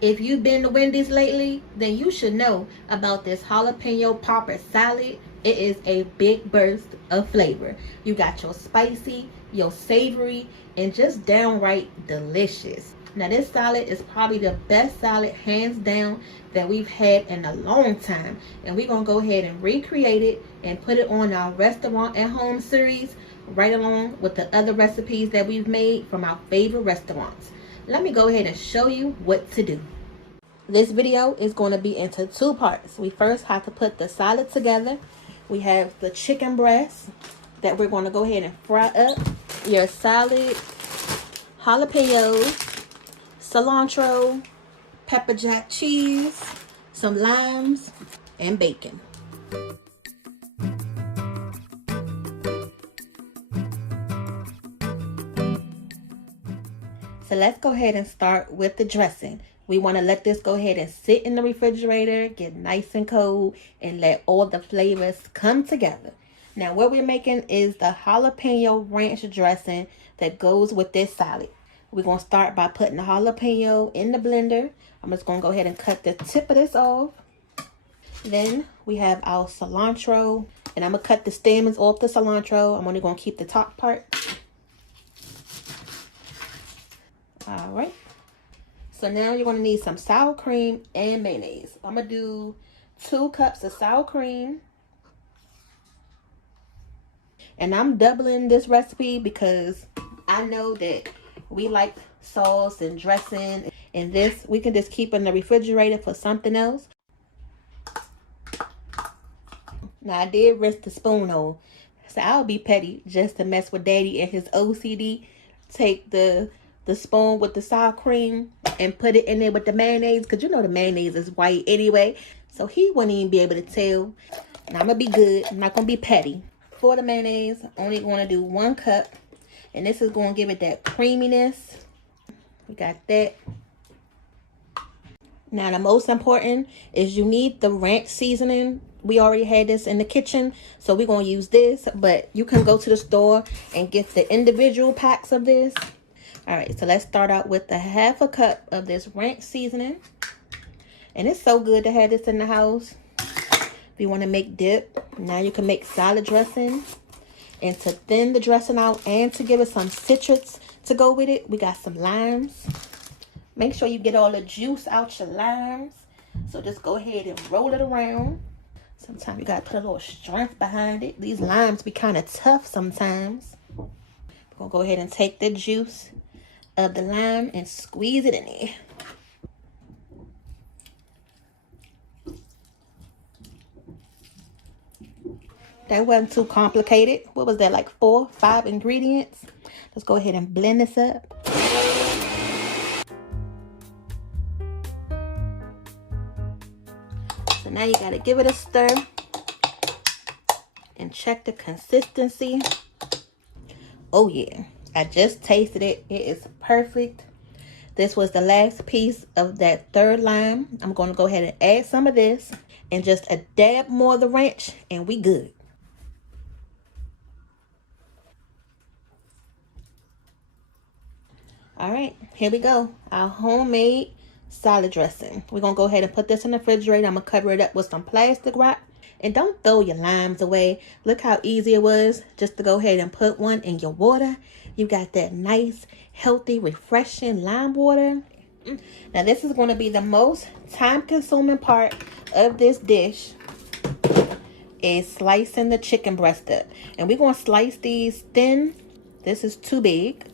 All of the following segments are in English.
If you've been to Wendy's lately, then you should know about this jalapeno popper salad. It is a big burst of flavor. You got your spicy, your savory, and just downright delicious. Now this salad is probably the best salad hands down that we've had in a long time. And we're going to go ahead and recreate it and put it on our restaurant at home series right along with the other recipes that we've made from our favorite restaurants. Let me go ahead and show you what to do. This video is going to be into two parts. We first have to put the salad together. We have the chicken breast that we're going to go ahead and fry up. Your salad, jalapenos, cilantro, pepper jack cheese, some limes, and bacon. So let's go ahead and start with the dressing. We want to let this go ahead and sit in the refrigerator, get nice and cold, and let all the flavors come together. Now what we're making is the jalapeno ranch dressing that goes with this salad. We're going to start by putting the jalapeno in the blender. I'm just going to go ahead and cut the tip of this off. Then we have our cilantro, and I'm going to cut the stamens off the cilantro. I'm only going to keep the top part. All right. So now you're going to need some sour cream and mayonnaise. I'm going to do 2 cups of sour cream. And I'm doubling this recipe because I know that we like sauce and dressing. And this, we can just keep in the refrigerator for something else. Now, I did rinse the spoon hole. So I'll be petty just to mess with Daddy and his OCD. Take the spoon with the sour cream and put it in there with the mayonnaise, because you know the mayonnaise is white anyway, so he wouldn't even be able to tell. And I'm gonna be good. I'm not gonna be petty. For the mayonnaise, I'm only gonna do 1 cup, and this is gonna give it that creaminess. We got that. Now the most important is you need the ranch seasoning. We already had this in the kitchen, so we're gonna use this, but you can go to the store and get the individual packs of this. All right, so let's start out with the 1/2 cup of this ranch seasoning. And it's so good to have this in the house. If you want to make dip, now you can make salad dressing. And to thin the dressing out and to give it some citrus to go with it, we got some limes. Make sure you get all the juice out your limes. So just go ahead and roll it around. Sometimes you got to put a little strength behind it. These limes be kind of tough sometimes. We're going to go ahead and take the juice of the lime and squeeze it in there. That wasn't too complicated. What was that, like 4, 5 ingredients? Let's go ahead and blend this up. So now you got to give it a stir and check the consistency. Oh yeah, I just tasted it. It is perfect. This was the last piece of that 3rd lime. I'm going to go ahead and add some of this and just a dab more of the ranch, and we good. All right, here we go. Our homemade salad dressing. We're going to go ahead and put this in the refrigerator. I'm going to cover it up with some plastic wrap. And don't throw your limes away. Look how easy it was just to go ahead and put one in your water. You got that nice, healthy, refreshing lime water. Now this is going to be the most time-consuming part of this dish, is slicing the chicken breast up. And we're going to slice these thin. This is too big.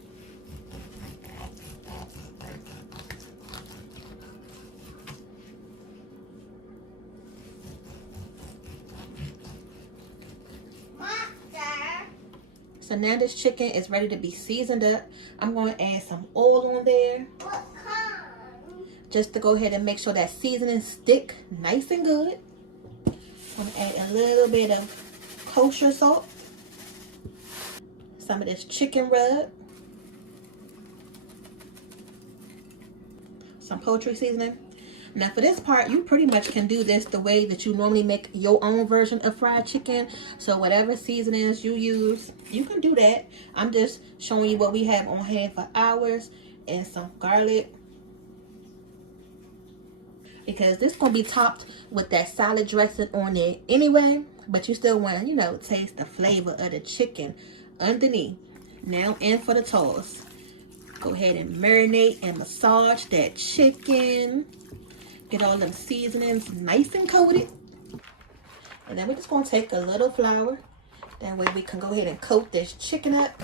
So now this chicken is ready to be seasoned up. I'm going to add some oil on there. Just to go ahead and make sure that seasoning stick nice and good. I'm going to add a little bit of kosher salt. Some of this chicken rub. Some poultry seasoning. Now for this part, you pretty much can do this the way that you normally make your own version of fried chicken. So whatever seasonings you use, you can do that. I'm just showing you what we have on hand for ours. And some garlic. because this gonna be topped with that salad dressing on it anyway, but you still want to, you know, taste the flavor of the chicken underneath. Now in for the toss. Go ahead and marinate and massage that chicken. Get all them seasonings nice and coated. And then we're just gonna take a little flour. That way we can go ahead and coat this chicken up.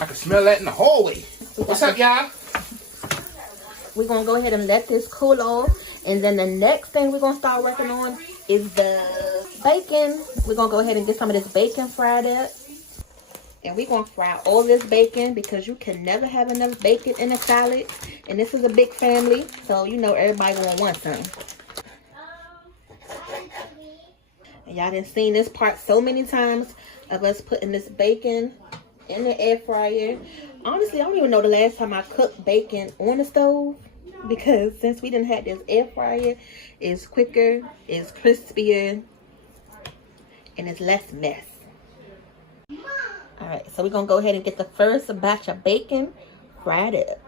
I can smell that in the hallway. What's up, y'all? We're going to go ahead and let this cool off. And then the next thing we're going to start working on is the bacon. We're going to go ahead and get some of this bacon fried up. And we're going to fry all this bacon because you can never have enough bacon in a salad. And this is a big family, so you know everybody going to want some. And y'all done seen this part so many times of us putting this bacon in the air fryer. Honestly, I don't even know the last time I cooked bacon on the stove, because since we didn't have this air fryer, it's quicker, it's crispier, and it's less mess. Alright, so we're gonna go ahead and get the first batch of bacon fried up.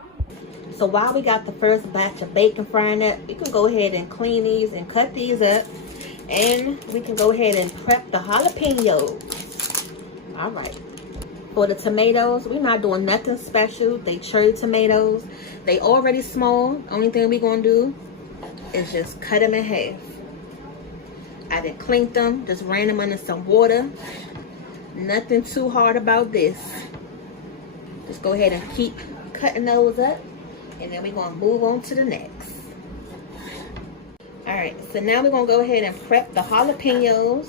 So while we got the first batch of bacon frying up, we can go ahead and clean these and cut these up, and we can go ahead and prep the jalapenos. Alright. For the tomatoes, we're not doing nothing special. They cherry tomatoes. They already small. Only thing we're going to do is just cut them in half. I didn't clean them. Just ran them under some water. Nothing too hard about this. Just go ahead and keep cutting those up. And then we're going to move on to the next. Alright, so now we're going to go ahead and prep the jalapenos.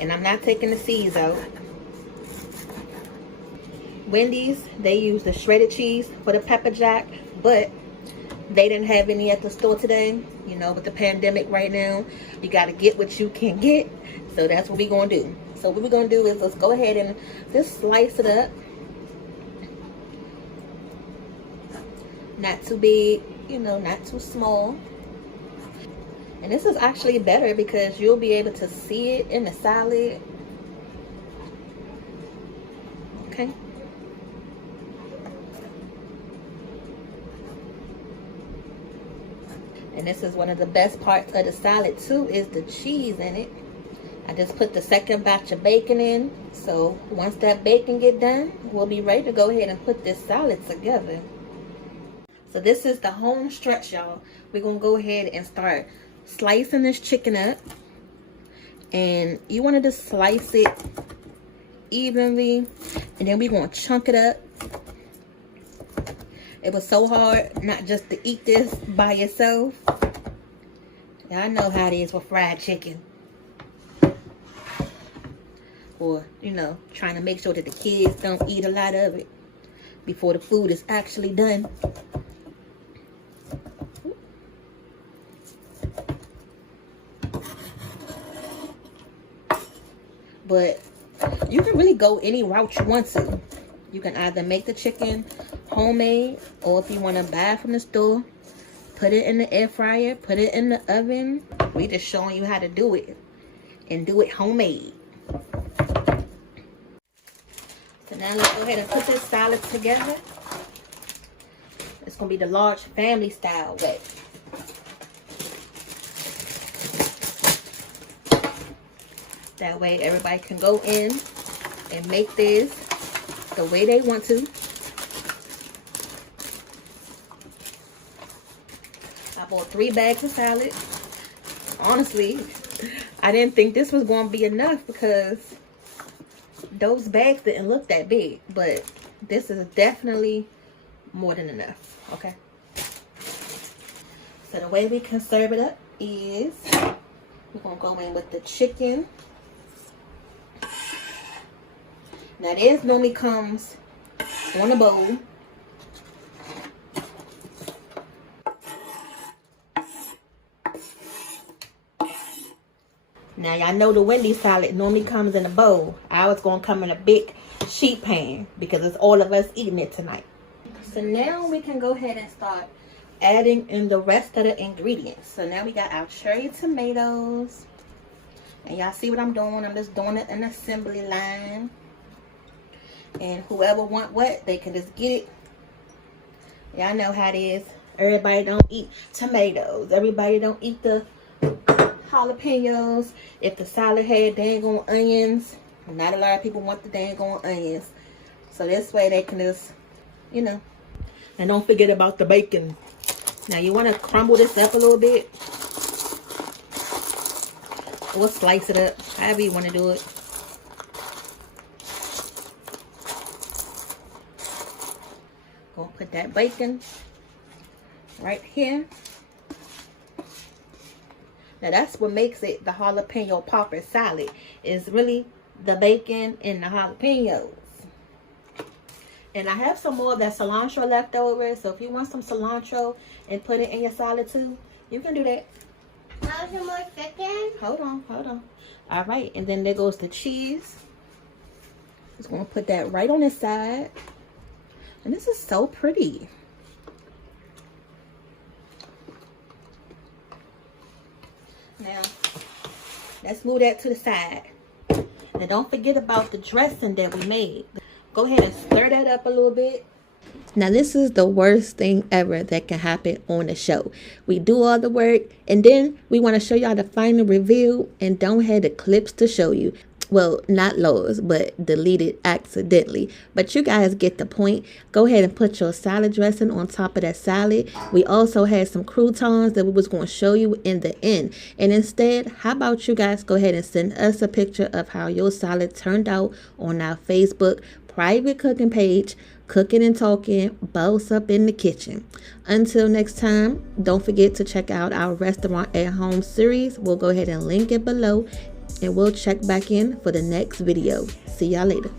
And I'm not taking the seeds out. Wendy's, they use the shredded cheese for the pepper jack, but they didn't have any at the store today. You know, with the pandemic right now, you got to get what you can get. So that's what we're going to do. So what we're going to do is let's go ahead and just slice it up. Not too big, you know, not too small. And this is actually better because you'll be able to see it in the salad. Okay. And this is one of the best parts of the salad too, is the cheese in it. I just put the second batch of bacon in. So once that bacon get done, we'll be ready to go ahead and put this salad together. So this is the home stretch, y'all. We're going to go ahead and start slicing this chicken up. And you want to just slice it evenly. And then we're going to chunk it up. It was so hard not just to eat this by yourself. I know how it is with fried chicken. Or, you know, trying to make sure that the kids don't eat a lot of it before the food is actually done. But you can really go any route you want to. You can either make the chicken homemade, or if you want to buy it from the store, put it in the air fryer, put it in the oven. We just showing you how to do it and do it homemade. So now let's go ahead and put this salad together. It's going to be the large family style way. That way everybody can go in and make this the way they want to. I bought 3 bags of salad. Honestly, I didn't think this was going to be enough because those bags didn't look that big. But this is definitely more than enough, okay? So the way we can serve it up is we're going to go in with the chicken. Now this normally comes on a bowl. Now y'all know the Wendy's salad normally comes in a bowl. Ours gonna come in a big sheet pan because it's all of us eating it tonight. So now we can go ahead and start adding in the rest of the ingredients. So now we got our cherry tomatoes. And y'all see what I'm doing? I'm just doing it in an assembly line. And whoever want what, they can just get it. Y'all know how it is. Everybody don't eat tomatoes. Everybody don't eat the jalapenos. If the salad had dang on onions, not a lot of people want the dang on onions. So this way they can just, you know. And don't forget about the bacon. Now you want to crumble this up a little bit. Or slice it up, however you want to do it. Gonna put that bacon right here. Now that's what makes it the jalapeno popper salad. Is really the bacon and the jalapenos. And I have some more of that cilantro left over. So if you want some cilantro and put it in your salad too, you can do that. Now some more chicken. Hold on. All right, and then there goes the cheese. Just gonna put that right on the side. And this is so pretty. Now, let's move that to the side. And don't forget about the dressing that we made. Go ahead and stir that up a little bit. Now, this is the worst thing ever that can happen on the show. We do all the work, and then we want to show y'all the final review and don't have the clips to show you. Well, not lost, but deleted accidentally. But you guys get the point. Go ahead and put your salad dressing on top of that salad. We also had some croutons that we was going to show you in the end. And instead, how about you guys go ahead and send us a picture of how your salad turned out on our Facebook private cooking page, Cooking and Talking, Boss Up in the Kitchen. Until next time, don't forget to check out our restaurant at home series. We'll go ahead and link it below. And we'll check back in for the next video. See y'all later.